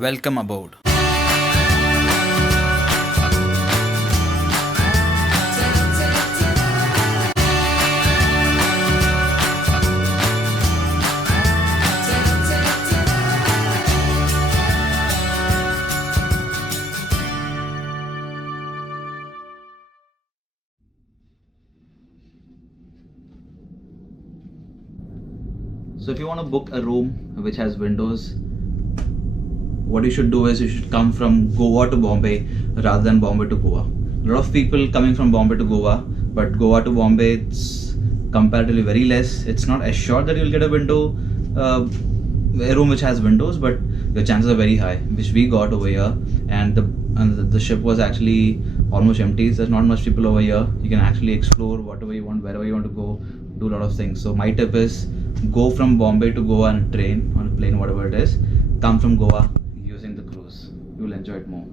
Welcome aboard. So if you want to book a room which has windows, what you should do is you should come from Goa to Bombay rather than Bombay to Goa. A lot of people coming from Bombay to Goa, but Goa to Bombay it's comparatively very less. It's not assured that you'll get a room which has windows, but the chances are very high, which we got over here. And the ship was actually almost empty. There's not much people over here. You can actually explore whatever you want, wherever you want to go, do a lot of things. So my tip is go from Bombay to Goa on a train, on a plane, whatever it is. Come from Goa using the cruise. You'll enjoy it more.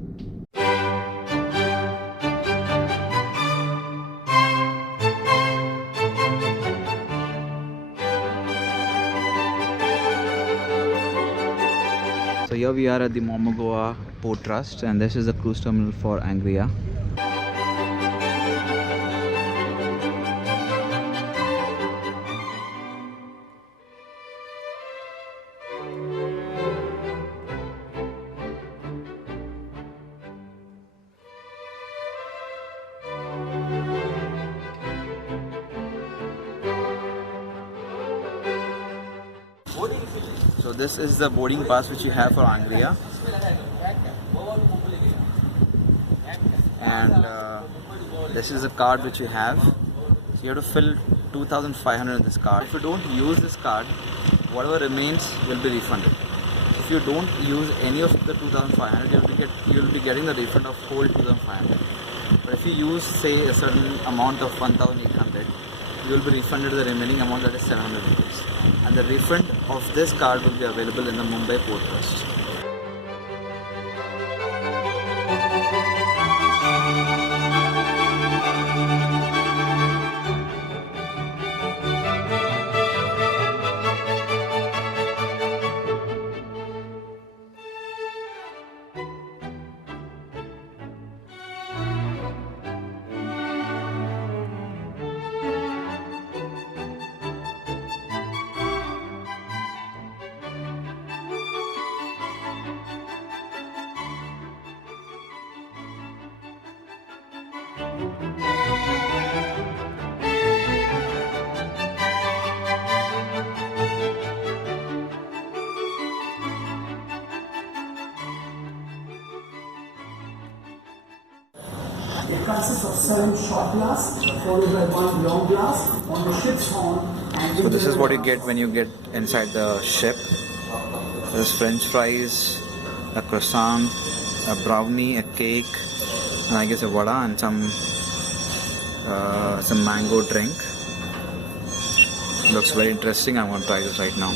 So here we are at the Goa Port Trust, and this is the cruise terminal for Angriya. So this is the boarding pass which you have for Angriya, and this is the card which you have. So you have to fill 2,500 in this card. If you don't use this card, whatever remains will be refunded. If you don't use any of the 2,500, you'll be getting the refund of whole 2,500. But if you use, say, a certain amount of 1,800, you will be refunded the remaining amount, that is 700 rupees. And the refund of this card will be available in the Mumbai Port Trust. It consists of 7 short blasts followed by 1 long blast on the ship's horn. So this is what you get when you get inside the ship. There's French fries, a croissant, a brownie, a cake, and I guess a vada and some mango drink. Looks very interesting. I want to try this right now.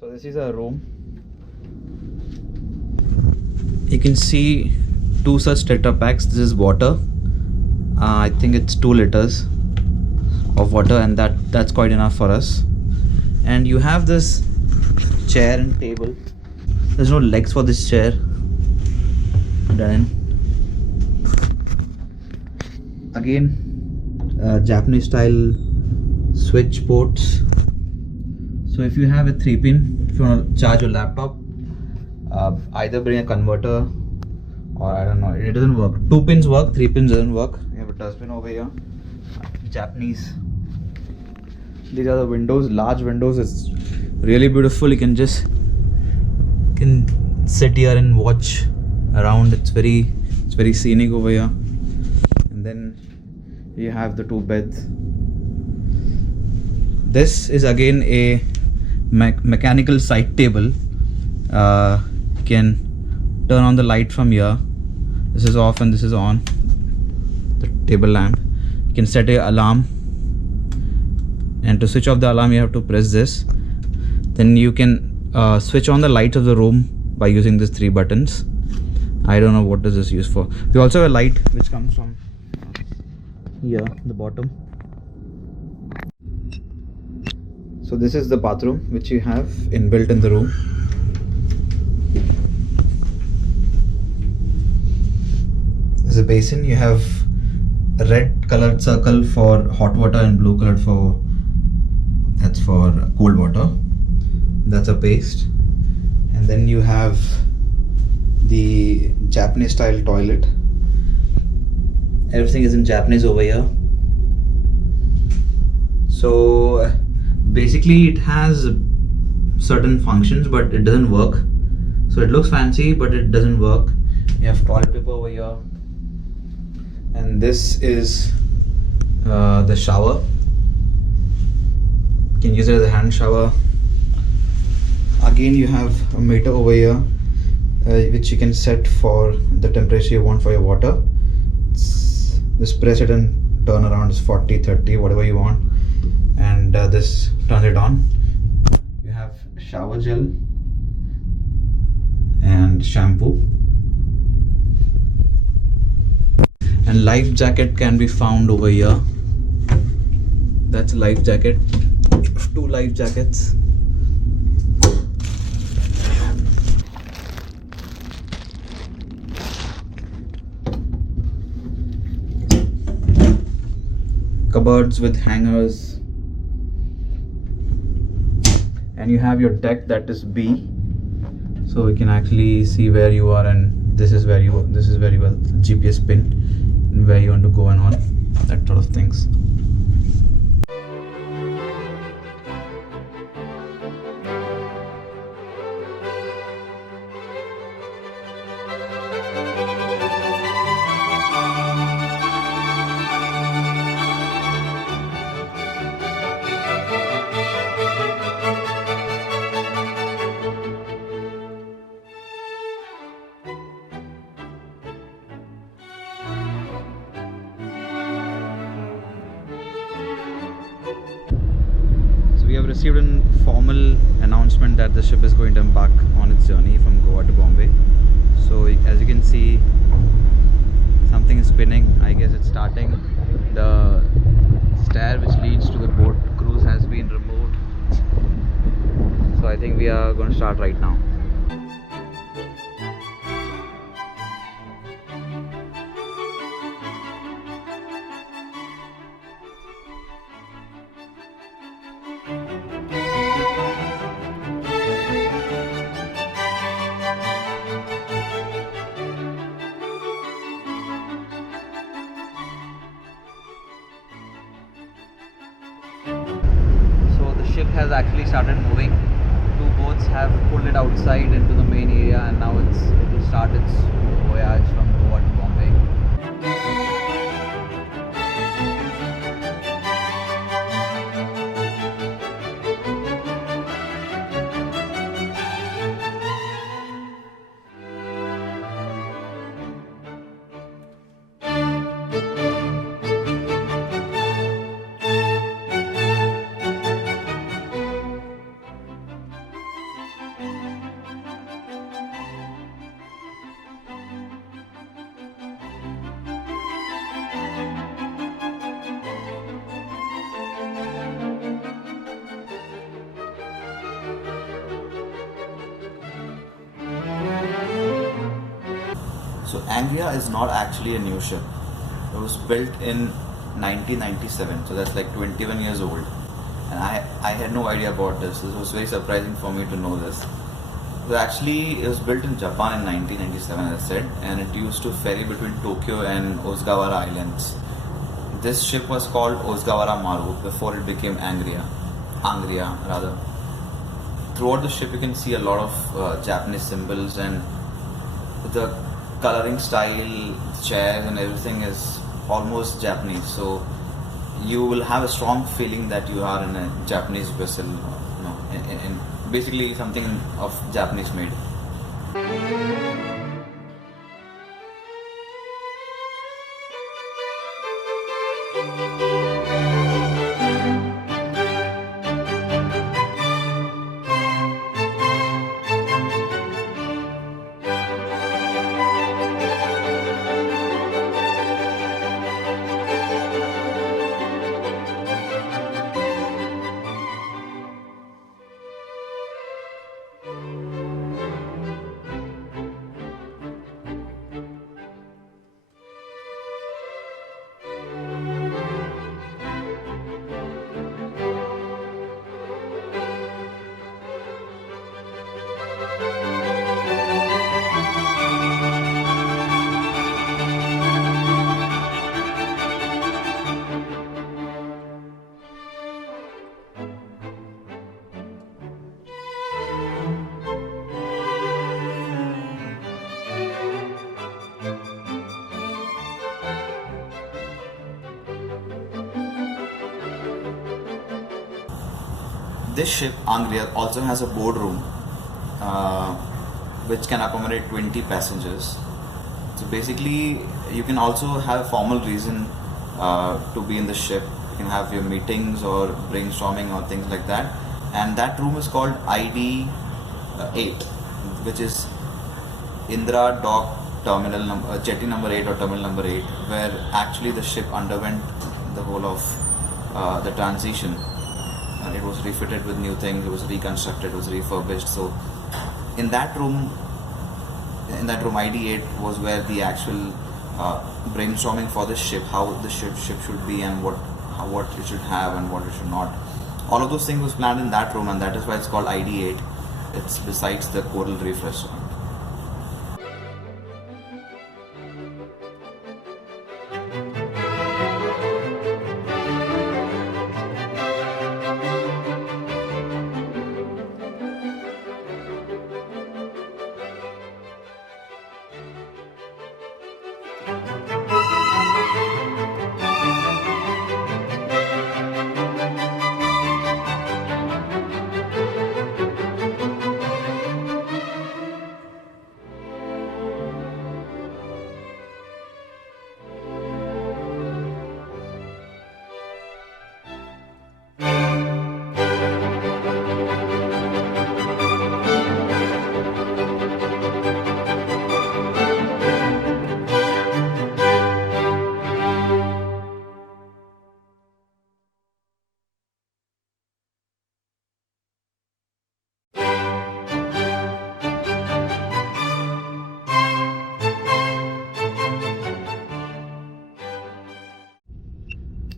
So this is a room. You can see 2 such tetra packs. This is water. I think it's 2 liters of water, and that's quite enough for us. And you have this chair and table. There's no legs for this chair. Then again, Japanese style switch ports. So if you have a 3-pin, if you want to charge your laptop, either bring a converter or I don't know, it doesn't work. 2 pins work, 3 pins doesn't work. You have a dustbin over here. Japanese. These are the windows, large windows. It's really beautiful. You can sit here and watch around. It's very scenic over here. And then you have the 2 beds. This is again a mechanical side table. You can turn on the light from here. This is off and this is on. The table lamp. You can set a alarm, and to switch off the alarm you have to press this. Then you can switch on the lights of the room by using these 3 buttons. I don't know what does this use for. We also have a light which comes from here, the bottom. So this is the bathroom which you have inbuilt in the room. There's a basin. You have a red colored circle for hot water and blue colored for cold water. That's a paste. And then you have the Japanese style toilet. Everything is in Japanese over here. So basically it has certain functions but it doesn't work. So it looks fancy but it doesn't work. You have toilet paper over here. And this is the shower. You can use it as a hand shower. Again you have a meter over here which you can set for the temperature you want for your water. Just press it and turn around. It's 40, 30, whatever you want. And this turns it on. You have shower gel and shampoo. And life jacket can be found over here. That's a life jacket. 2 life jackets. Cupboards with hangers. And you have your deck, that is B. So you can actually see where you are, and this is very well GPS pin and where you want to go and all that sort of things. We have received a formal announcement that the ship is going to embark on its journey from Goa to Bombay. So as you can see, something is spinning. I guess it's starting. The stair which leads to the boat cruise has been removed. So I think we are going to start right now. Ship has actually started moving. 2 boats have pulled it outside into the main area, and now it will start its voyage from Goa to Bombay. So Angriya is not actually a new ship. It was built in 1997, so that's like 21 years old. And I had no idea about this. This was very surprising for me to know this. So actually, it was built in Japan in 1997, as I said, and it used to ferry between Tokyo and Osgawara Islands. This ship was called Osgawara Maru before it became Angriya rather. throughout the ship you can see a lot of Japanese symbols, and the coloring style, chairs and everything is almost Japanese. So you will have a strong feeling that you are in a Japanese vessel, in basically something of Japanese made. This ship, Angriya, also has a boardroom which can accommodate 20 passengers. So basically, you can also have a formal reason to be in the ship. You can have your meetings or brainstorming or things like that. And that room is called ID 8, which is Indra Dock Terminal number, jetty number 8 or terminal number 8, where actually the ship underwent the whole of the transition. And it was refitted with new things, it was reconstructed, it was refurbished. So in that room ID8 was where the actual brainstorming for the ship, how the ship should be and what it should have and what it should not. All of those things was planned in that room, and that is why it's called ID8. It's besides the Coral Reef restaurant.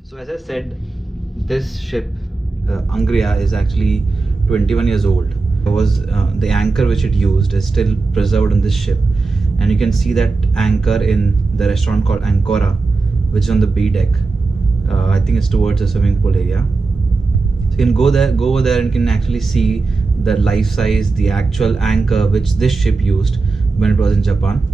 So as I said, this ship, Angriya, is actually 21 years old. It was the anchor which it used is still preserved in this ship, and you can see that anchor in the restaurant called Ancora, which is on the B deck. I think it's towards the swimming pool area. So you can go over there and can actually see the life size, the actual anchor which this ship used when it was in Japan.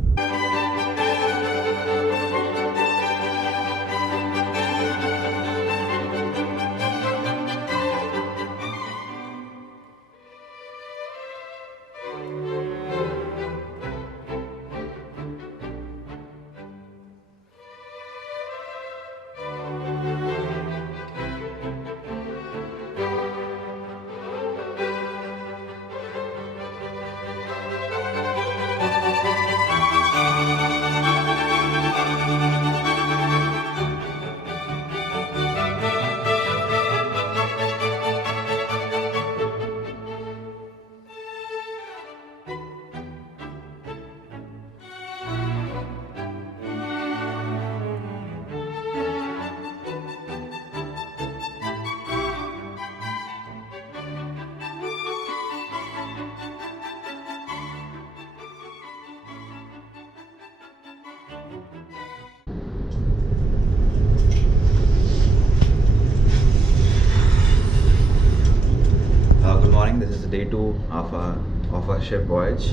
day 2 of our ship voyage,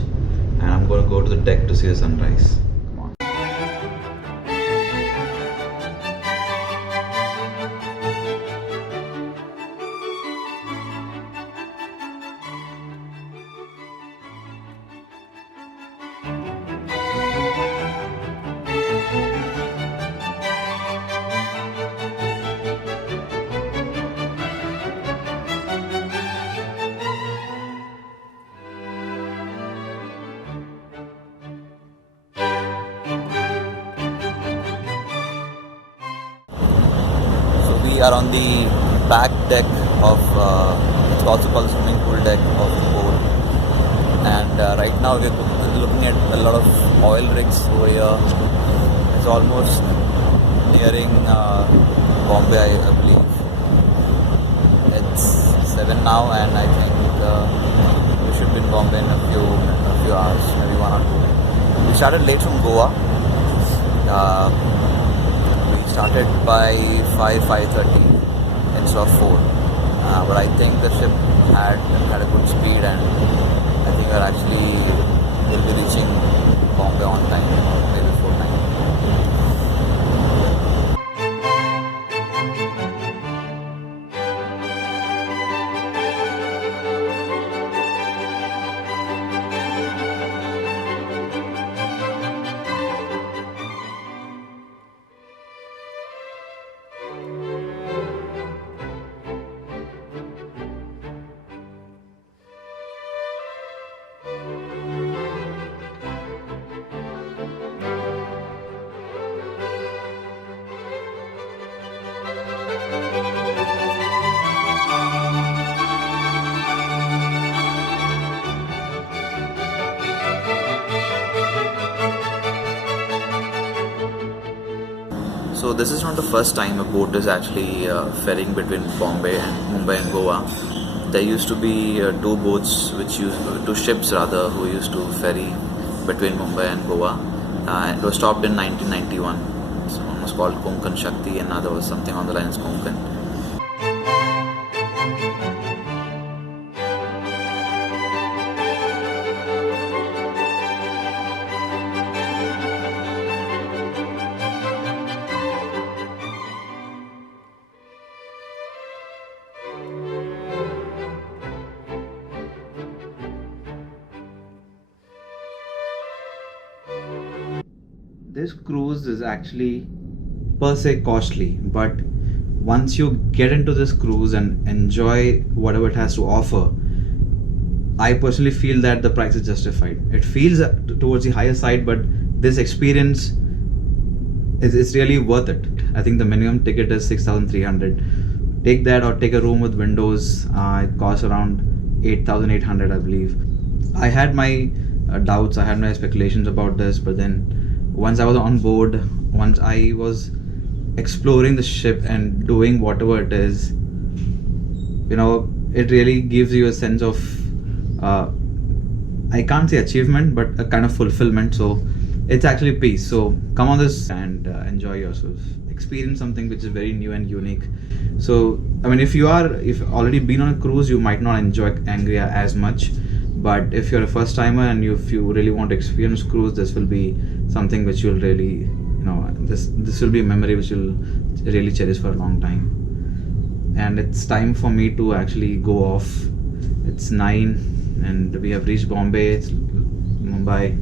and I'm going to go to the deck to see the sunrise. Come on. We are on the back deck of, it's also called the swimming pool deck of the boat, and right now we're looking at a lot of oil rigs over here. It's almost nearing Bombay, I believe. It's 7 now, and I think we should be in Bombay in a few hours, maybe 1 or 2. We started late from Goa. Started by 5:30 instead of 4, but I think the ship had a good speed, and I think we're actually will be reaching Bombay on time, maybe before 9. So this is not the first time a boat is actually ferrying between Bombay and Mumbai and Goa. There used to be two ships rather, who used to ferry between Mumbai and Goa. It was stopped in 1991. So one was called Konkan Shakti, and another was something on the lines Konkan. This cruise is actually per se costly, but once you get into this cruise and enjoy whatever it has to offer, I personally feel that the price is justified. It feels towards the higher side, but this experience is really worth it. I think the minimum ticket is 6,300. Take that or take a room with windows. It costs around 8,800, I believe. I had my doubts, I had my speculations about this, but then once I was on board, once I was exploring the ship and doing whatever it is, it really gives you a sense of, I can't say achievement, but a kind of fulfillment. So it's actually peace. So come on this and enjoy yourself. Experience something which is very new and unique. So, I mean, if you've already been on a cruise, you might not enjoy Angriya as much. But if you're a first timer and if you really want to experience cruise, this will be something which you'll really, this will be a memory which you'll really cherish for a long time. And it's time for me to actually go off. It's 9 and we have reached Bombay, it's Mumbai.